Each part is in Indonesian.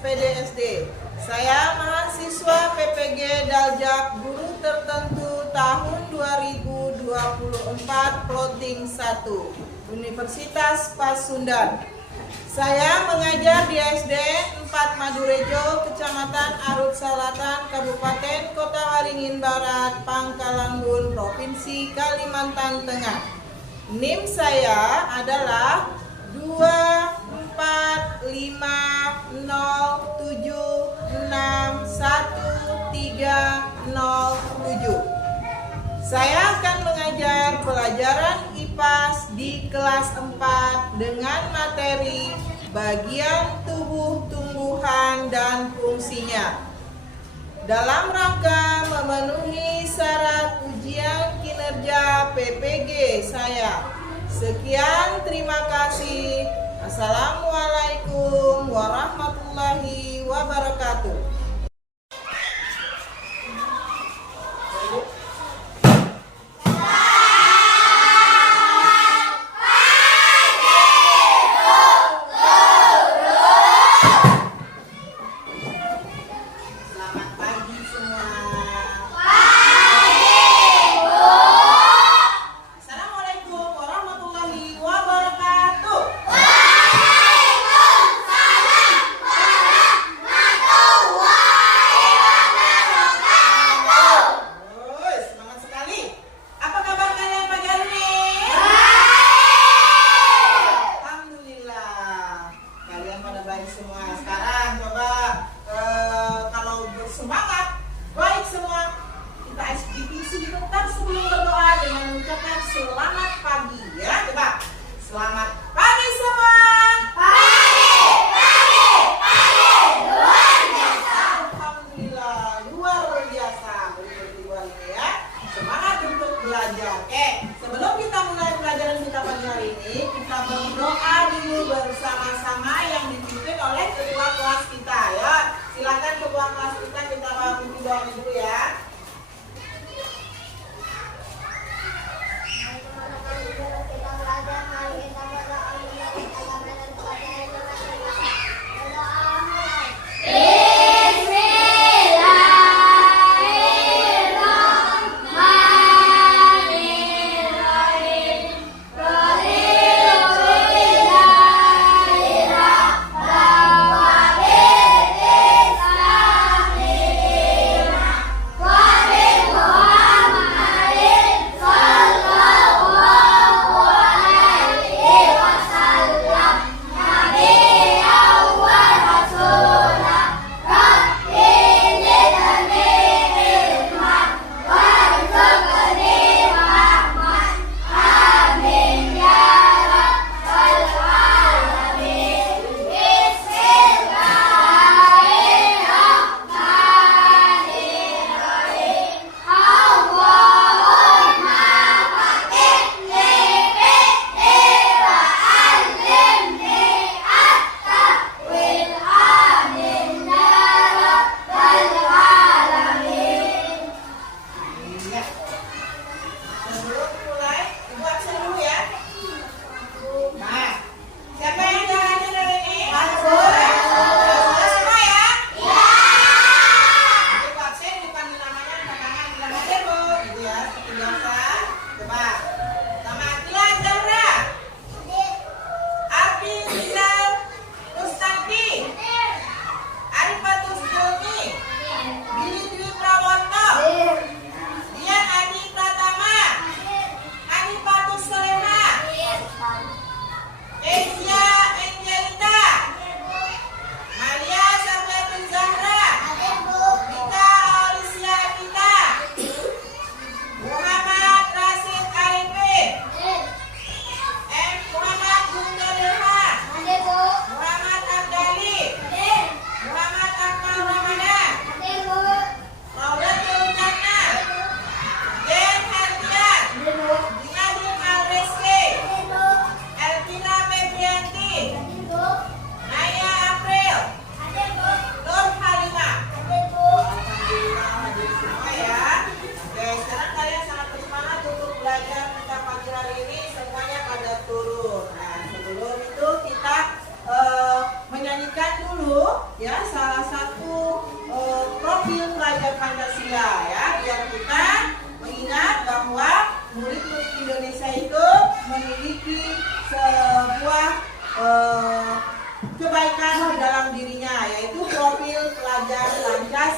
SPDSD. Saya mahasiswa PPG Daljak Guru Tertentu tahun 2024 Plotting 1 Universitas Pasundan. Saya mengajar di SD 4 Madurejo, Kecamatan Arut Selatan, Kabupaten Kota Waringin Barat, Pangkalanggun, Provinsi Kalimantan Tengah. NIM saya adalah 245076137. Saya akan mengajar pelajaran IPAS di kelas 4 dengan materi bagian tubuh tumbuhan dan fungsinya. Dalam rangka memenuhi syarat ujian kinerja PPG saya. Sekian, terima kasih. Assalamualaikum warahmatullahi wabarakatuh.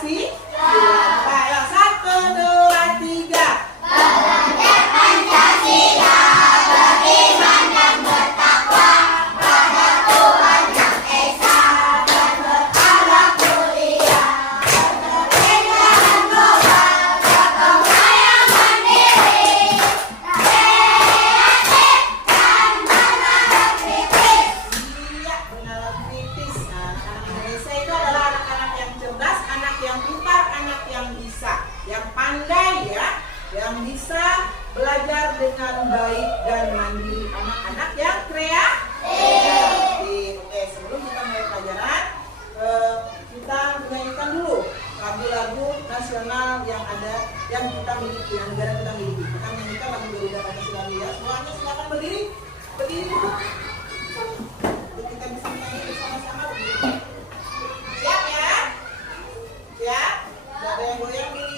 Pancasila. Ayo, 1, 2, 3. Belajar Pancasila, beriman dan bertakwa pada Tuhan Yang Esa dan berakhlak mulia, bernegara dan global, bangsa yang mandiri, kreatif dan bernalar kritis. Iya, benar kritis. Nah, anak Indonesia itu adalah anak-anak yang cerdas, anak yang pintar, anak yang bisa, yang pandai ya, yang bisa belajar dengan baik dan mandiri, anak-anak yang kreatif. Oke, sebelum kita mulai pelajaran, kita menyanyikan dulu lagu-lagu nasional yang ada, yang kita miliki, yang negara kita miliki. Kita menyanyikan lagu Garuda Pancasila dulu ya. Semuanya silakan berdiri, berdiri dulu. Untuk kita bisa menyanyi bersama-sama berdiri. Siap ya? Siap? Tidak ada yang goyang diri.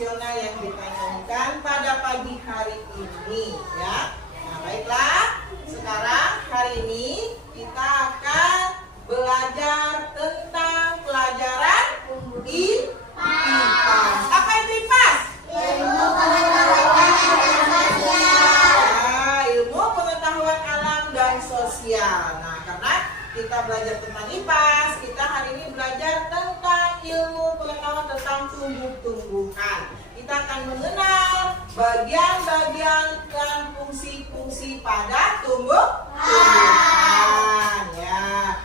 nasional yang kita nyanyikan pada pagi hari ini ya. Nah, baiklah. Sekarang hari ini kita akan belajar tentang pelajaran IPA. Apa itu IPA? Ilmu pengetahuan alam dan sosial. Nah, ilmu pengetahuan alam dan sosial. Nah, karena kita belajar tentang IPA, kita hari ini belajar tentang ilmu pengetahuan tentang tumbuh-tumbuhan. Kita akan mengenal bagian-bagian dan fungsi-fungsi pada tumbuh-tumbuhan. Ya,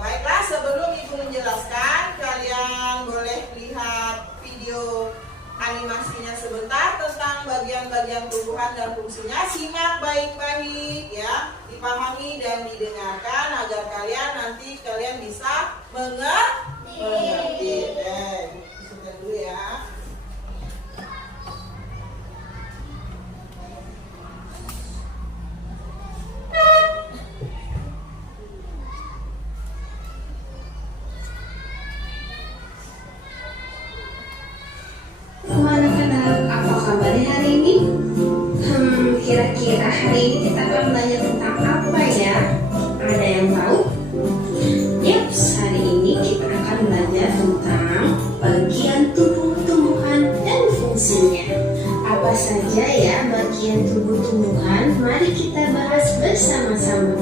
baiklah, sebelum Ibu menjelaskan, kalian boleh lihat video animasinya sebentar tentang bagian-bagian tumbuhan dan fungsinya. Simak baik-baik ya, dipahami dan didengarkan agar nanti kalian bisa mengerti. Sebentar dulu ya. Anak-anak, apa kabarnya hari ini? Kira-kira hari ini kita akan belajar tentang apa ya? Ada yang tahu? Yaps, hari ini kita akan belajar tentang bagian tubuh tumbuhan dan fungsinya. Apa saja ya bagian tubuh tumbuhan? Mari kita bahas bersama-sama.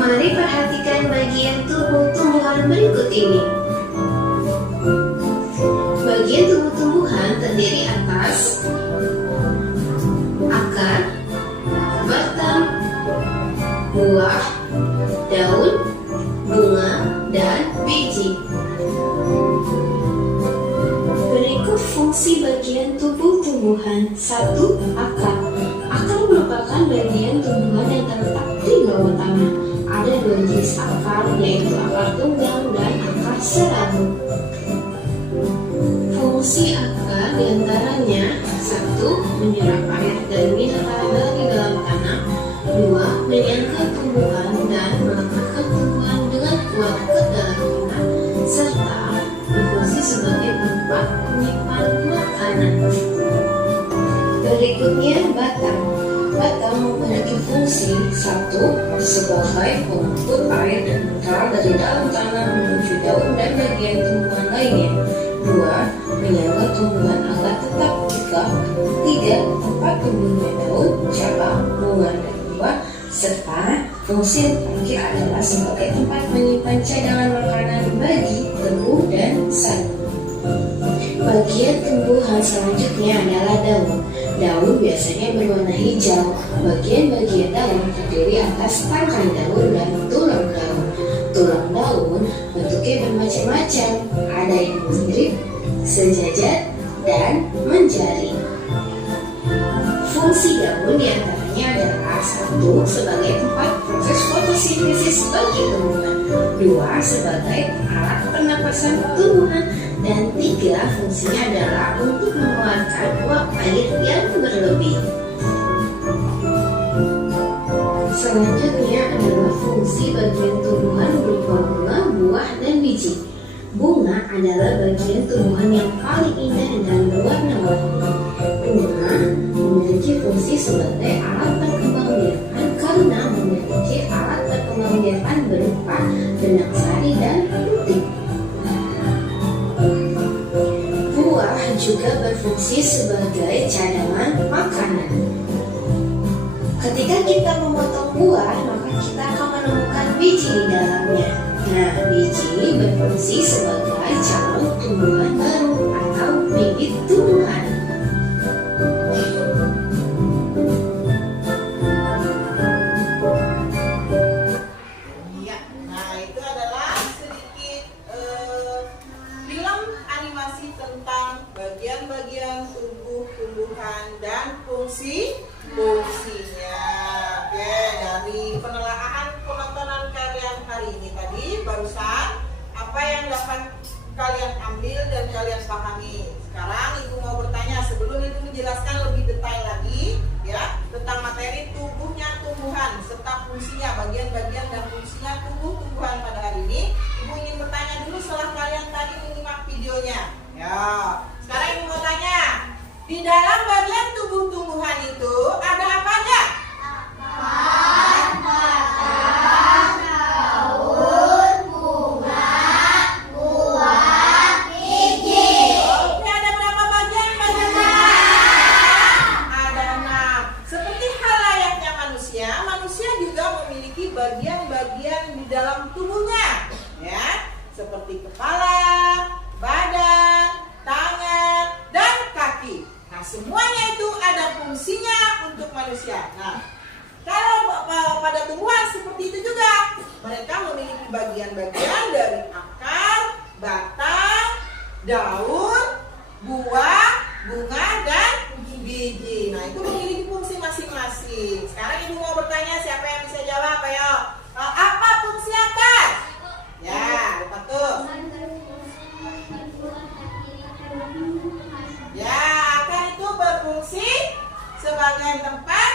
Mari perhatikan bagian tubuh tumbuhan berikut ini. Bagian tumbuh-tumbuhan terdiri atas akar, batang, buah, daun, bunga, dan biji. Berikut fungsi bagian tubuh tumbuhan. 1. Akar. Akar merupakan bagian tumbuhan yang terletak di bawah tanah. Ada 2 jenis akar, yaitu akar tunggang dan akar serabut. Fungsi akar diantaranya 1. Menyerap air dan mineral dari dalam tanah. 2. Menyangga tumbuhan dan melekatkan tumbuhan dengan kuat ke dalam tanah, serta berfungsi sebagai tempat menyimpan makanan. Berikutnya batang. Batang memiliki fungsi 1. Sebagai pengangkut air dan mineral dari dalam tanah menuju daun dan bagian tumbuhan lainnya. 2. Menyangga tumbuhan agar ketiga, tempat tumbuhnya daun, cabang, bunga, dan buah, serta fungsi yang terakhir adalah sebagai tempat menyimpan cadangan makanan bagi tebu dan sagu. Bagian tumbuhan selanjutnya adalah daun. Daun biasanya berwarna hijau. Bagian-bagian daun terdiri atas tangkai daun dan tulang daun. Tulang daun bentuknya bermacam-macam. Ada yang buntut, sejajar, dan menjari. Fungsi daun diantaranya adalah 1. Sebagai tempat proses fotosintesis bagi tumbuhan, 2. Sebagai alat pernapasan tumbuhan, dan 3. Fungsinya adalah untuk mengeluarkan uap air yang berlebih. Selanjutnya adalah fungsi bagian tumbuhan berupa bunga, buah, dan biji. Bunga adalah bagian tumbuhan yang paling indah dan berwarna-warni. Bunga memiliki fungsi sebagai alat perkembangbiakan karena memiliki alat perkembangbiakan berupa benang sari dan putih. Buah juga berfungsi sebagai cadangan makanan. Ketika kita memotong buah, maka kita akan menemukan biji di dalamnya. Nah, biji berfungsi sebagai calon tumbuhan baru atau bibit tumbuhan. Ya, nah itu adalah sedikit film animasi tentang bagian-bagian tubuh tumbuhan dan fungsinya. Oke, dari penelaahan penontonan kalian hari ini tadi barusan, apa yang dapat kalian ambil dan kalian pahami? Sekarang Ibu mau bertanya sebelum Ibu menjelaskan lebih detail lagi ya tentang materi tubuhnya tumbuhan serta fungsinya, bagian-bagian dan fungsinya tumbuhan pada hari ini. Ibu ingin bertanya dulu setelah kalian tadi menyimak videonya. Ya, sekarang Ibu mau tanya, di dalam bagian tubuh tumbuhan itu ada apa aja? Oke, ada berapa bagian? Ada 6. Seperti hal layaknya manusia, manusia juga memiliki bagian-bagian di dalam tubuhnya, ya, seperti kepala, badan, tangan, dan kaki. Nah, semuanya itu ada fungsinya untuk manusia. Nah, kalau pada tumbuhan seperti itu juga, mereka memiliki bagian-bagian dari akar, batang, daun, buah, bunga, dan biji. Nah, itu memiliki fungsi masing-masing. Sekarang Ibu mau bertanya, siapa yang bisa jawab? Ayo. Apa fungsi akar? Ya, lupa tuh. Ya, akar itu berfungsi sebagai tempat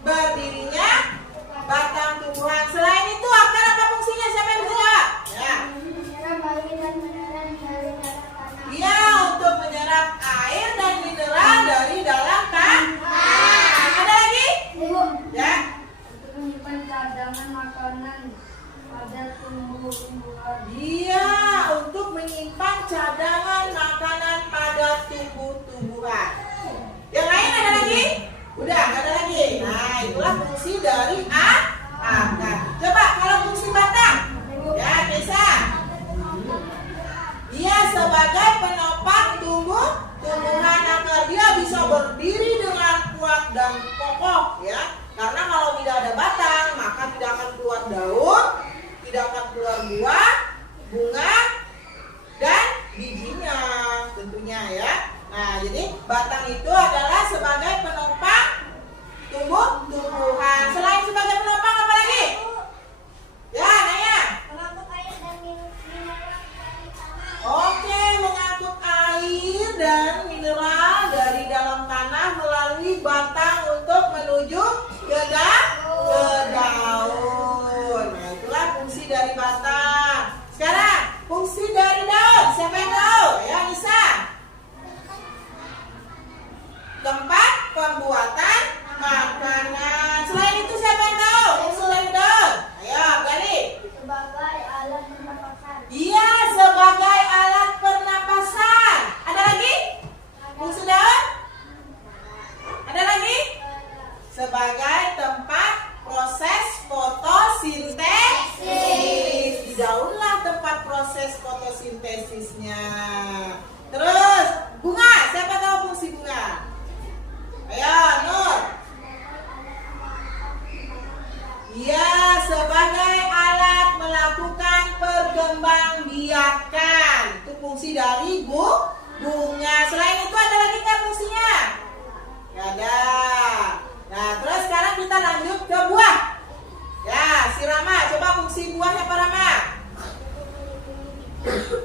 berdirinya batang tumbuhan. Selain itu, akar apa fungsinya? Siapa yang bisa jawab? Ya. Iya, untuk menyerap air dan mineral dari dalam tanah. Ada lagi? Ya. Untuk menyimpan cadangan makanan pada tumbuh-tumbuhan. Iya, untuk menyimpan cadangan makanan pada tumbuh-tumbuhan. Yang lain ada lagi? Udah, nggak ada lagi. Nah, itulah fungsi dari akar. Coba kalau fungsi batang. Ya, bisa. Dia sebagai penopang tumbuhan akar. Dia bisa berdiri dengan kuat dan kokoh, ya. Karena kalau tidak ada batang, maka tidak akan keluar daun, tidak akan keluar buah, bunga, dan bijinya tentunya, ya. Nah, jadi batang itu adalah sebagai penopang tumbuhan. Selain sebagai penopang apa lagi? Ya, Naya. Oke, mengangkut air dan mineral dari dalam tanah melalui batang untuk menuju ke daun. Nah, itulah fungsi dari batang. Sekarang, fungsi dari daun. Siapa yang tahu? Ya, Nisa. Tempat pembuatan makanan. Selain itu siapa yang tahu? Fungsi dari daun. Ayo, Gali. Sebagai alat pernapasan. Iya, sebagai alat pernapasan. Ada lagi? Fungsi daun? Gak ada. Nah, terus sekarang kita lanjut ke buah. Ya, si Rama, coba fungsi buahnya apa Rama?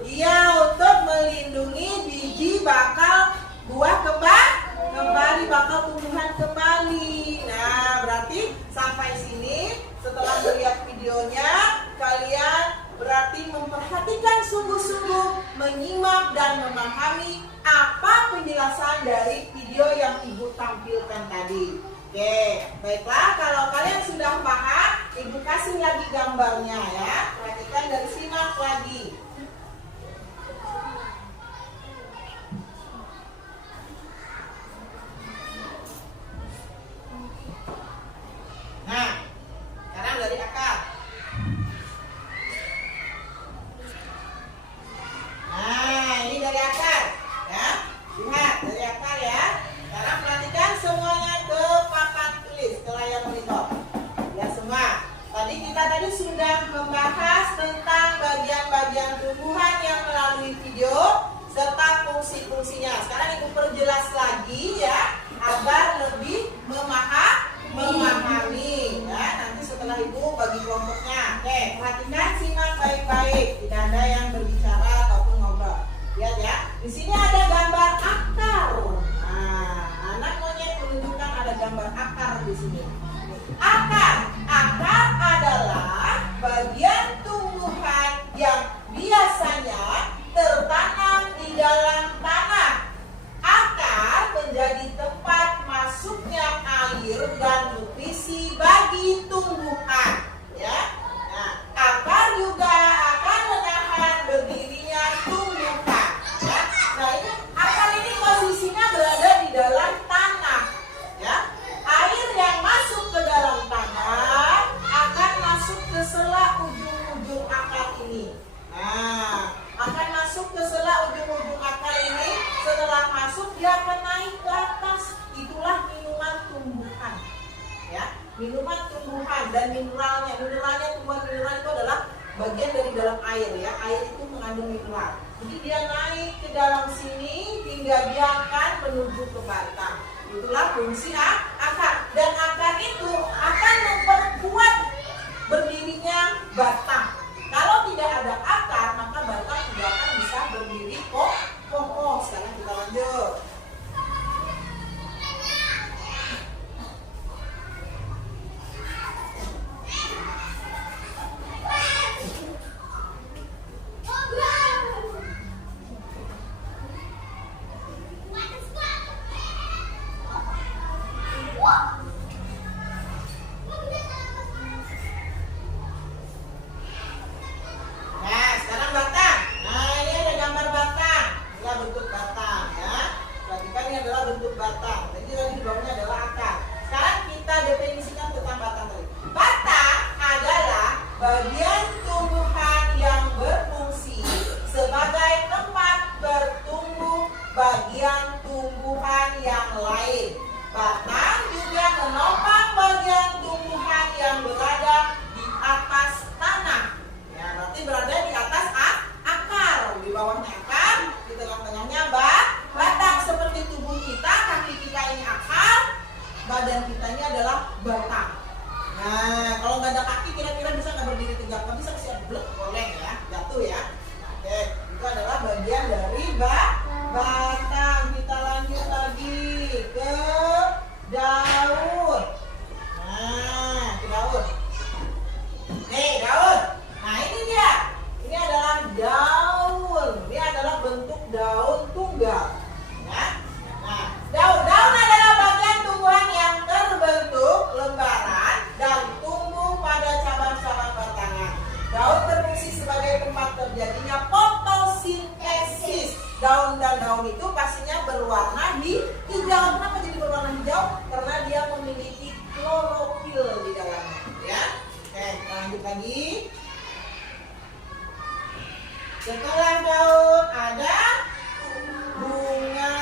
Iya, untuk melindungi biji bakal buah kembali, bakal tumbuhan kembali. Nah, berarti sampai sini setelah melihat videonya, kalian berarti memperhatikan sungguh-sungguh, menyimak dan memahami apa penjelasan dari video yang Ibu tampilkan tadi. Oke, baiklah, kalau kalian sudah paham, Ibu kasih lagi gambarnya ya. Perhatikan dan simak lagi. Nah, sekarang dari akar. Nah, ini dari akar, ya. Lihat dari akar ya. Sekarang perhatikan semuanya ke papan tulis, ke layar monitor. Ya semua. Tadi sudah membahas tentang bagian-bagian tumbuhan yang melalui video serta fungsi-fungsinya. Sekarang Ibu perjelas lagi ya, agar lebih memahami ya. Nanti setelah Ibu bagi kelompoknya. Oke, perhatikan, simak baik-baik. Tidak ada yang berbicara ataupun ngobrol. Lihat ya. Di sini ada gambar akar. Nah, anak monyet menunjukkan ada gambar akar di sini. Akar adalah bagian tumbuhan yang biasanya tertanam di dalam tanah. Akar menjadi tempat masuknya air dan nutrisi bagi tumbuhan. Ya. Nah, akar juga akan menahan berdirinya tumbuhan. Ya. Nah, ini akar ini posisinya berada di dalam tanah. Ya. Air yang masuk ke dalam tanah akan masuk ke sela ujung-ujung akar ini. Nah, akan masuk ke sela ujung-ujung akar ini. Setelah masuk dia akan naik ke atas. Itulah minuman tumbuhan. Ya, minuman tumbuhan dan mineralnya. Tumbuhan mineral itu adalah bagian dari dalam air ya. Air itu mengandung mineral. Jadi dia naik ke dalam sini hingga dia akan menuju ke batang. Itulah fungsi akar. Dan akar itu akan memperkuat berdirinya batang. Kalau tidak ada akar, maka batang tidak akan bisa berdiri kokoh. Sekarang kita lanjut. Nah, sekarang batang. Nah, ini ada gambar batang. Inilah bentuk batang ya. Perhatikan ini adalah bentuk batang. Jadi tadi di bawahnya adalah akar. Sekarang kita definisikan tentang batang tadi. Batang adalah bagian tumbuhan yang berfungsi sebagai tempat bertumbuh bagian tumbuhan yang lain. Batang juga menopang bagian tumbuhan yang berada di atas tanah. Ya, berarti berada di atas akar. Di bawahnya akar, di tengah-tengahnya batang. Seperti tubuh kita, kaki kita ini akar, badan kita ini adalah batang. Nah, kalau nggak ada kaki kira-kira bisa nggak berdiri tegak? Nggak bisa, siap blek, boleh ya, jatuh ya. Oke, itu adalah bagian dari batang. Kita lanjut lagi ke daun. Nah, ke daun. Nih, daun. Nah, ini dia. Ini adalah daun. Ini adalah bentuk daun tunggal. Ya. Nah, daun adalah bagian tumbuhan yang terbentuk lembaran dan tumbuh pada cabang-cabang batangan. Daun berfungsi sebagai tempat terjadinya fotosintesis. Daun dan daun itu pastinya berwarna hijau. Kenapa jadi berwarna hijau? Karena dia memiliki klorofil di dalamnya. Ya. Oke, kita lanjut lagi. Setelah daun ada bunga.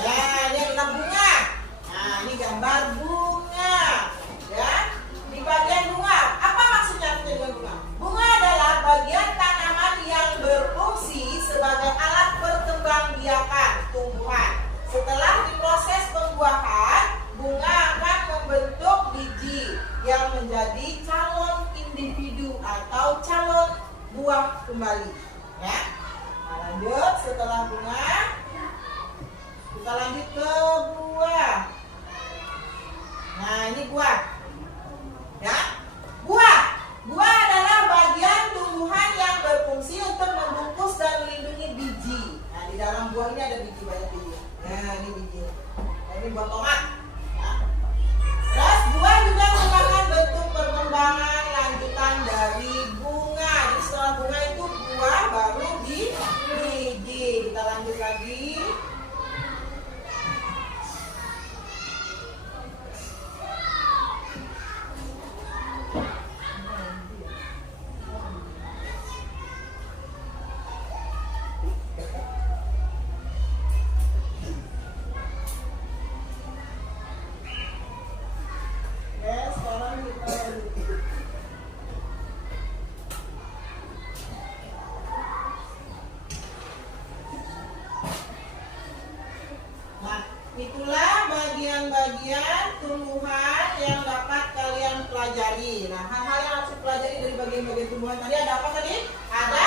Ya, ini adalah bunga. Nah, ini gambar bunga. Ya, di bagian bunga. Apa maksudnya dengan bunga? Bunga adalah bagian tanaman yang berfungsi sebagai alat perkembangbiakan tumbuhan. Setelah diproses buah kembali. Ya. Nah, lanjut setelah bunga, kita lanjut ke buah. Nah, ini buah. Ya. Buah adalah bagian tumbuhan yang berfungsi untuk membungkus dan melindungi biji. Nah, di dalam buah ini ada biji, banyak biji. Nah, ini biji. Nah, ini buah tomat. Ya. Terus buah juga merupakan bentuk perkembangan lanjutan dari bunga. Jadi setelah bunga itu buah, baru di biji. Kita lanjut lagi. Itulah bagian-bagian tumbuhan yang dapat kalian pelajari. Nah, hal-hal yang harus dipelajari dari bagian-bagian tumbuhan tadi ada apa tadi? Ada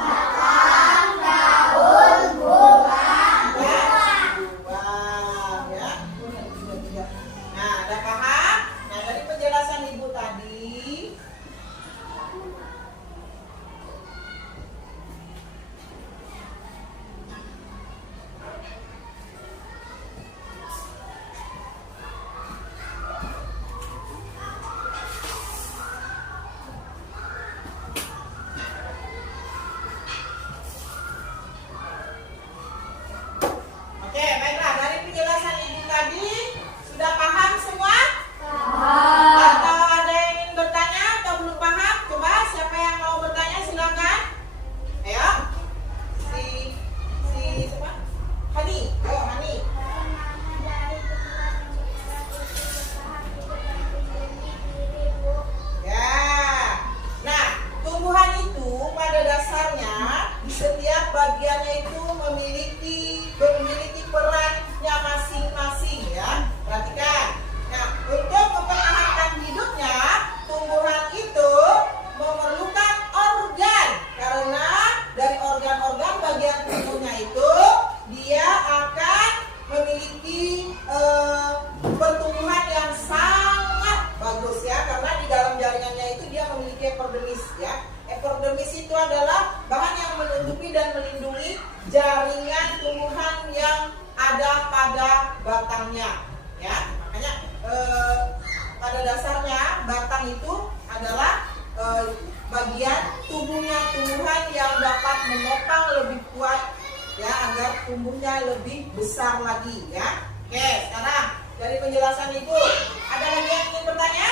batang, daun, buah, ya. Nah, ada paham? Nah, dari penjelasan ibu tadi, sudah paham semua? Atau ada yang ingin bertanya atau belum paham? Coba siapa yang mau bertanya silakan. Ayo. Si siapa? Hani. Ayo Hani. Ya. Nah, tumbuhan itu pada dasarnya di setiap bagiannya itu memiliki perannya masing-masing ya. Perhatikan. Nah, untuk mempertahankan hidupnya, tumbuhan itu memerlukan organ. Karena dari organ-organ bagian tubuhnya itu, dia akan memiliki pertumbuhan yang sangat bagus ya. Karena di dalam jaringannya itu dia memiliki epidermis ya. Epidermis itu adalah bahan yang menutupi dan melindungi jaringan tumbuhan yang ada pada batangnya ya. Makanya pada dasarnya batang itu adalah bagian tubuhnya tumbuhan yang dapat menopang lebih kuat ya, agar tumbuhnya lebih besar lagi ya. Oke, sekarang dari penjelasan ibu, ada lagi yang ingin bertanya?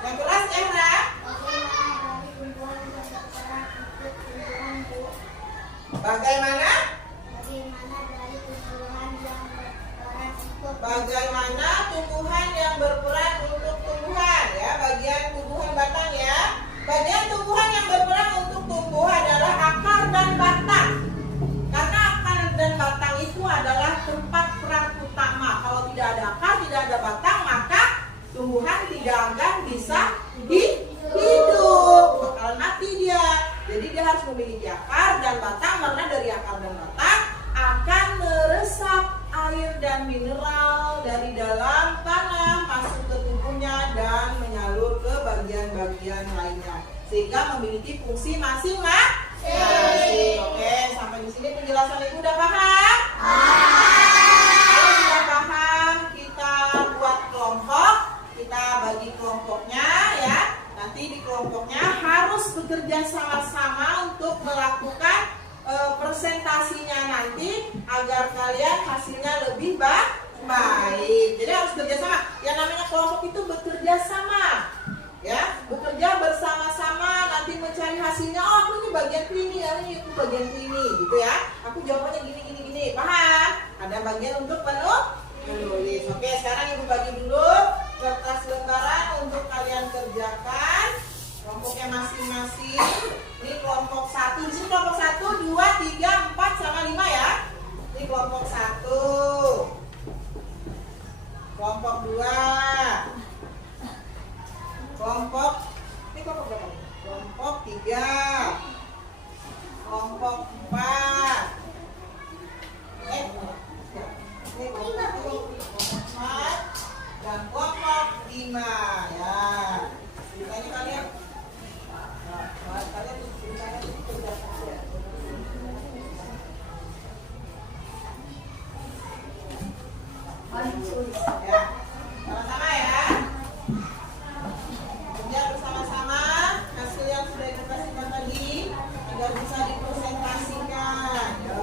Yang keras Zahra. Bagaimana tumbuhan yang berperan untuk tumbuhan ya, bagian tumbuhan batang ya. Bagian tumbuhan yang berperan untuk tumbuh adalah akar dan batang. Karena akar dan batang itu adalah tempat peran utama. Kalau tidak ada akar, tidak ada batang, maka tumbuhan tidak akan bisa hidup, bakalan mati dia. Jadi dia harus memiliki akar dan batang, karena dari akar dan batang akan meresap air dan mineral dari dalam tanah masuk ke tubuhnya dan menyalur ke bagian-bagian lainnya, sehingga memiliki fungsi masing-masing. Oke, sampai di sini penjelasan ibu udah paham? Kalau sudah paham, kita buat kelompok, kita bagi kelompoknya ya. Nanti di kelompoknya harus bekerja sama-sama untuk melakukan presentasinya nanti agar kalian hasilnya lebih baik. Jadi harus bekerja sama. Yang namanya kelompok itu bekerja sama, ya, bekerja bersama-sama. Nanti mencari hasilnya. Oh, aku ini bagian ini, aku bagian ini, gitu ya. Aku jawabannya gini. Paham? Ada bagian untuk menulis. Oke, sekarang ibu bagi dulu kertas lembaran untuk kalian kerjakan. Kelompoknya masing-masing. Ini kelompok 1. Di sini kelompok 1, 2, 3, 4 sama 5 ya. Ini kelompok 1. Kelompok 2. Kelompok ini kelompok berapa? Kelompok Ya, sama-sama ya. Kerja bersama-sama hasil yang sudah dikasihkan tadi agar bisa dipresentasikan. Yo.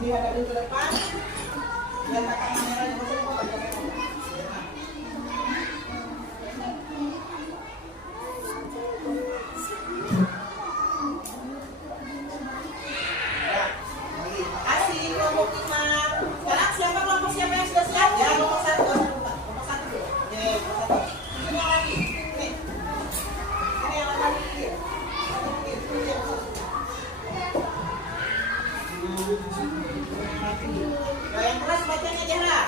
Dihadapin ke depan, letakkan kameranya ke depan. Kasih kelompok 5. Sekarang kelompok siapa yang sudah siap? Ya, kelompok 1. Kelompok 1 dulu. Oke, kelompok 1. Ini yang lagi. Nih. Ini yang lagi. Nah, yang keras bacanya Jahra.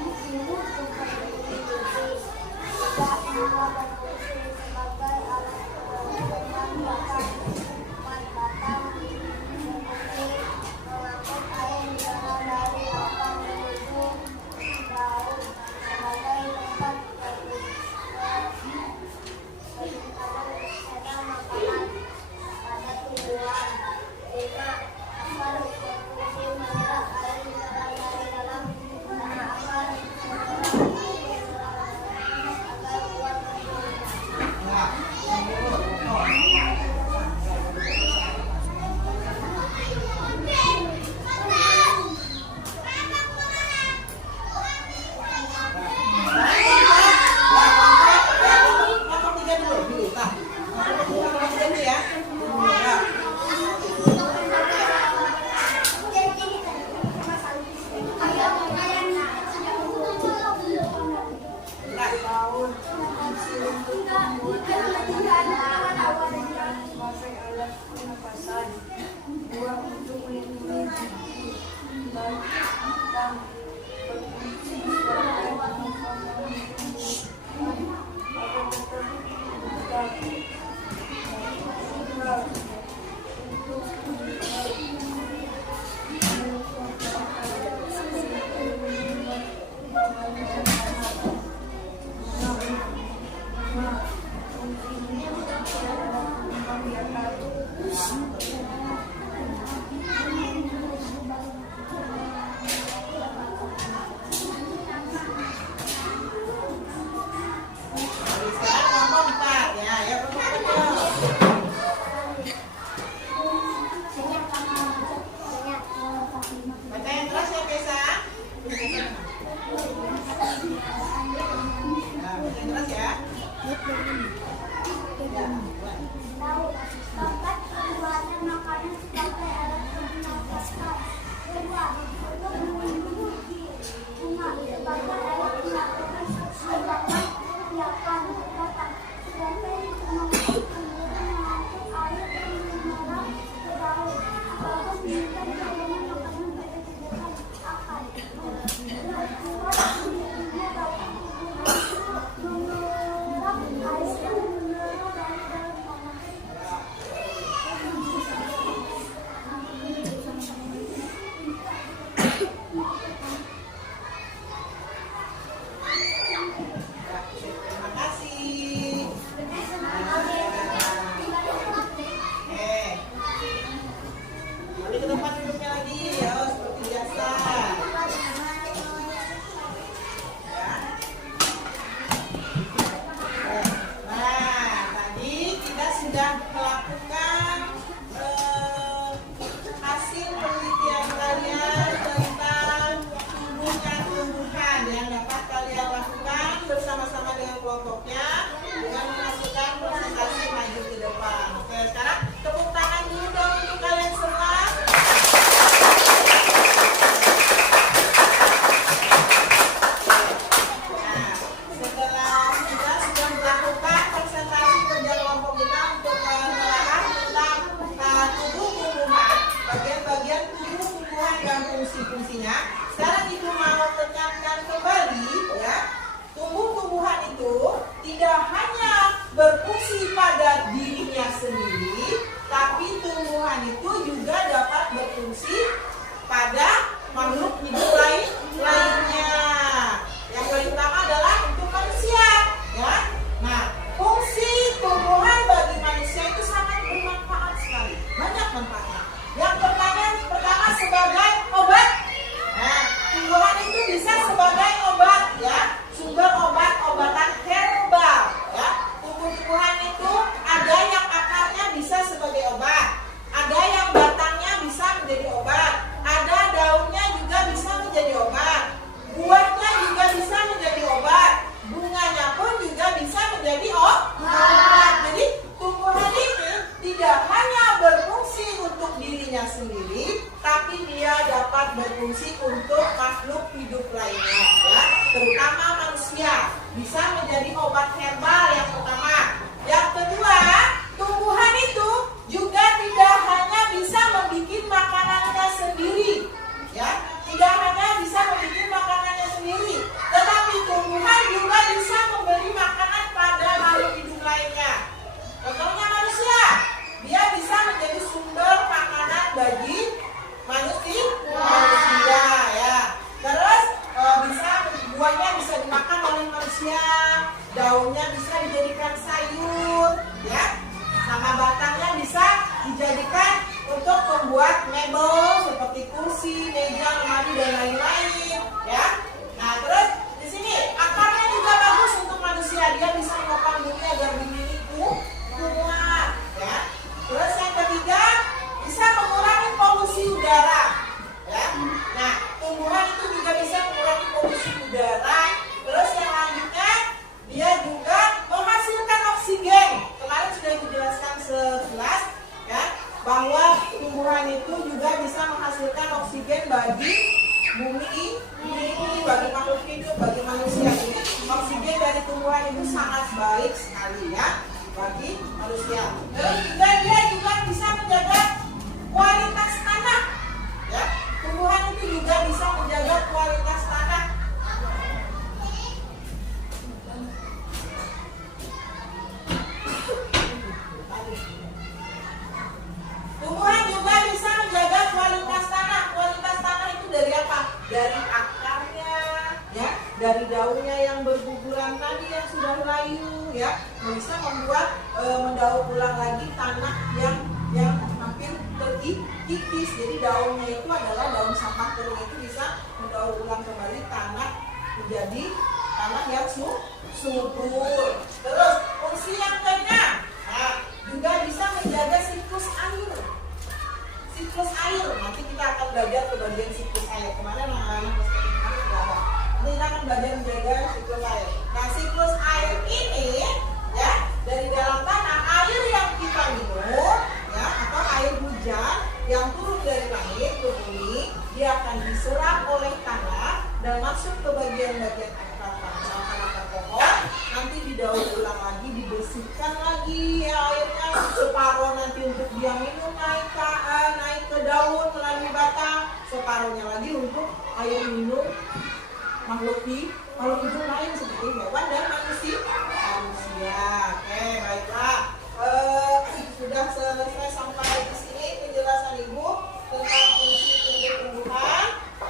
sebagai alat penambahan batang mengangkut air mineral dari akar menuju daun sebagai tempat sedang makanan pada tumbuhan. 5. Akar berfungsi menyerap air mineral dari dalam tanah akar agar kuat berdiri. Kelompok 3 dulu. Nah, kelompok 3 dulu ya. Ya. Memakai alat pernapasan, buah untuk melindungi batang berfungsi sebagai penambahan tumbuhan agar tetap tegak untuk Sekarang kelompok 4 ya. Ya, kelompok 4. Baca yang keras ya, Kesa. Nah, baca yang keras ya. tempat pembuatan makanan sebagai alat pernapasan. 2. Untuk melindungi bunga sebagai alat pernapasan sedangkan kegiatan batang sebagai mengangkut air mineral ke daun atau meningkatkan cadangan makanan pada tumbuhan akar. 4. Kuat melindungi batang tumbuhan menyerap air manusia, daunnya bisa dijadikan sayur, ya. Sama batangnya bisa dijadikan untuk membuat mebel seperti kursi, meja, lemari dan lain-lain, ya. Nah, terus di sini akarnya juga bagus untuk manusia, dia bisa menopang bumi agar bumi ini kuat, ya. Terus yang ketiga, bisa mengurangi polusi udara, ya. Nah, tumbuhan itu juga bisa mengurangi polusi udara. Terus yang lanjutnya, dia juga menghasilkan oksigen. Kemarin sudah dijelaskan sejelas, ya, bahwa tumbuhan itu juga bisa menghasilkan oksigen bagi bumi ini, bagi makhluk hidup, bagi manusia. Jadi oksigen dari tumbuhan itu sangat baik sekali, ya, bagi manusia. Terus juga dia juga bisa menjaga kualitas tanah, ya. Tumbuhan itu juga bisa menjaga kualitas tanah. Tumbuhan juga bisa menjaga kualitas tanah. Kualitas tanah itu dari apa? Dari akarnya, ya, dari daunnya yang berguguran tadi yang sudah layu, ya, bisa membuat mendaur ulang lagi tanah yang hampir terkikis. Jadi daunnya itu adalah daun sampah kering, itu bisa mendaur ulang kembali tanah menjadi tanah yang subur. Terus fungsi yang keenam, nah, juga bisa menjaga siklus air. Siklus air, nanti kita akan belajar ke bagian siklus air. Kemarin anak-anak nanti kita akan belajar menjaga siklus air. Nah, siklus air ini, ya, dari dalam tanah, air yang kita minum, ya, atau air hujan yang turun dari langit ke bumi, dia akan diserap oleh tanah dan masuk ke bagian-bagian akar pohon. Nanti didaur ulang lagi, dibersihkan lagi, ya, airnya separuh nanti untuk dia minum naik ke daun melalui batang, separuhnya lagi untuk air minum makhluk hidup lain seperti hewan dan manusia. Oke, baiklah. Sudah selesai sampai di sini penjelasan Ibu tentang fungsi tumbuh-tumbuhan,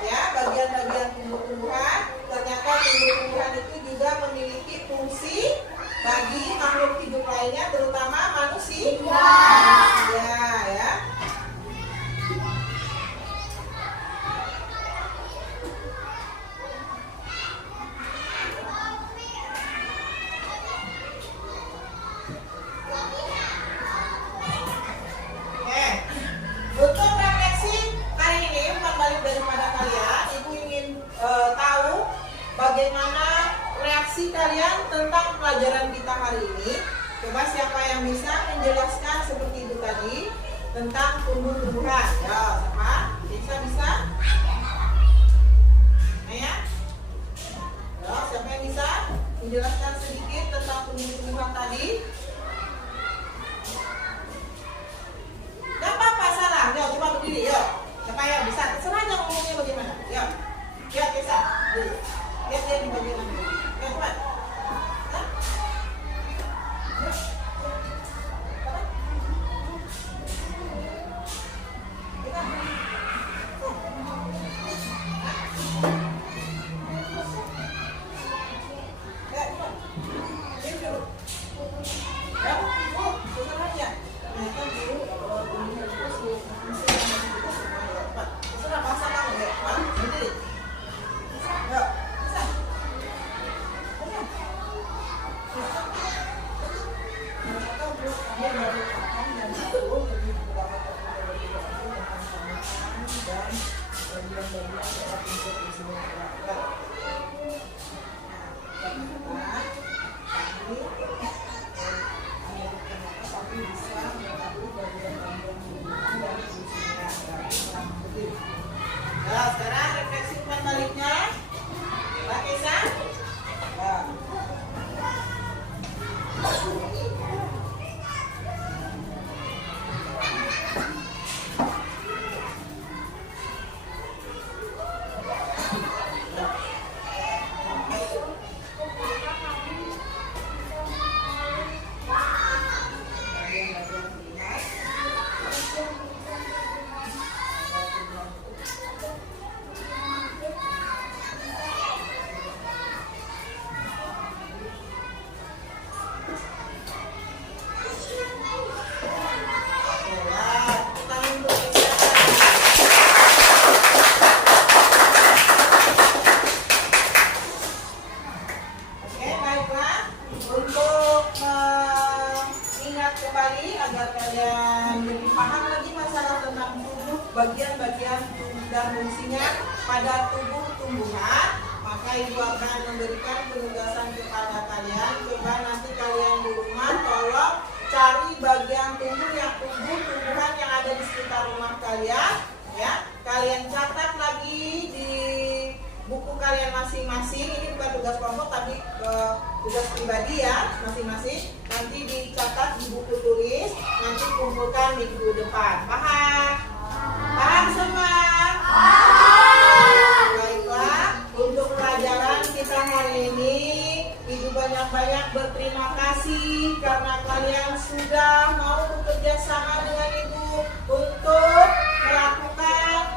ya, bagian-bagian tumbuh-tumbuhan. Ternyata tumbuh-tumbuhan itu juga memiliki fungsi bagi makhluk hidup lainnya, terutama manusia. Ya. Untuk refleksi hari ini, bukan balik daripada kalian, Ibu ingin tahu bagaimana reaksi kalian tentang pelajaran kita hari ini. Coba siapa yang bisa menjelaskan seperti itu tadi tentang tumbuh-tumbuhan? Ya, siapa? Bisa? Ya? Ya, siapa yang bisa menjelaskan sedikit tentang tumbuh-tumbuhan tadi? Gak apa-apa salah, yuk coba berdiri, yuk. Siapa yang bisa? Terserah aja ngomongnya bagaimana. Yuk, bisa. Lihat dia di bagian mana. Yuk, cepat. Hah? Yuk. fungsinya pada tubuh tumbuhan. Maka ibu akan memberikan penugasan kepada kalian. Coba nanti kalian di rumah tolong cari bagian tumbuhan yang ada di sekitar rumah kalian, ya. Kalian catat lagi di buku kalian masing-masing. Ini bukan tugas kelompok tapi tugas pribadi ya masing-masing. Nanti dicatat di buku tulis. Nanti kumpulkan minggu depan. Paham? Paham semua? Baiklah, untuk pelajaran kita hari ini Ibu banyak-banyak berterima kasih karena kalian sudah mau bekerja sama dengan Ibu untuk melakukan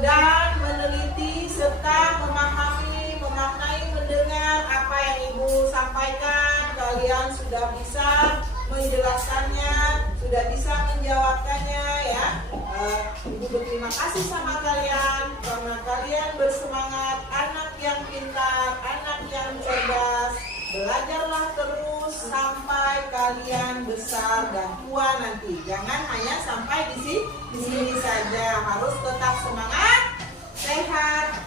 dan meneliti serta memahami, memaknai, mendengar apa yang Ibu sampaikan. Kalian sudah bisa menjelaskannya, sudah bisa menjawabkannya ya. Ibu berterima kasih sama kalian karena kalian bersemangat, anak yang pintar, anak yang cerdas. Belajarlah terus sampai kalian besar dan tua nanti. Jangan hanya sampai di sini saja. Harus tetap semangat, sehat,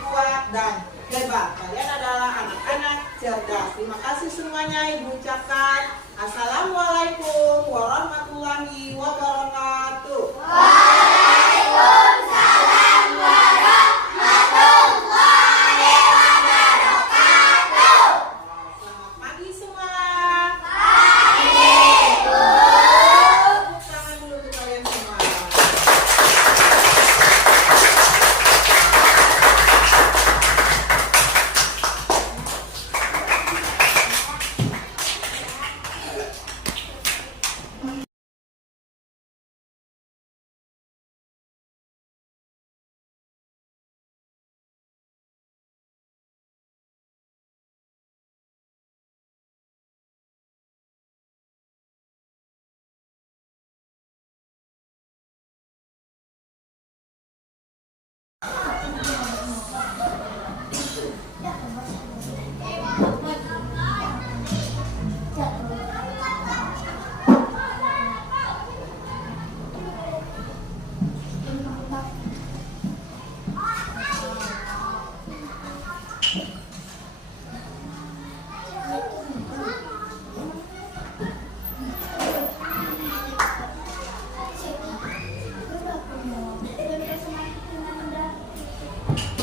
kuat dan hebat. Kalian adalah anak-anak cerdas. Terima kasih semuanya. Ibu ucapkan Assalamualaikum warahmatullahi wabarakatuh. Waalaikumsalam warahmatullahi wabarakatuh. Selamat pagi semua. Pagi, Bu. Tepuk tangan dulu untuk kalian semua. Thank you.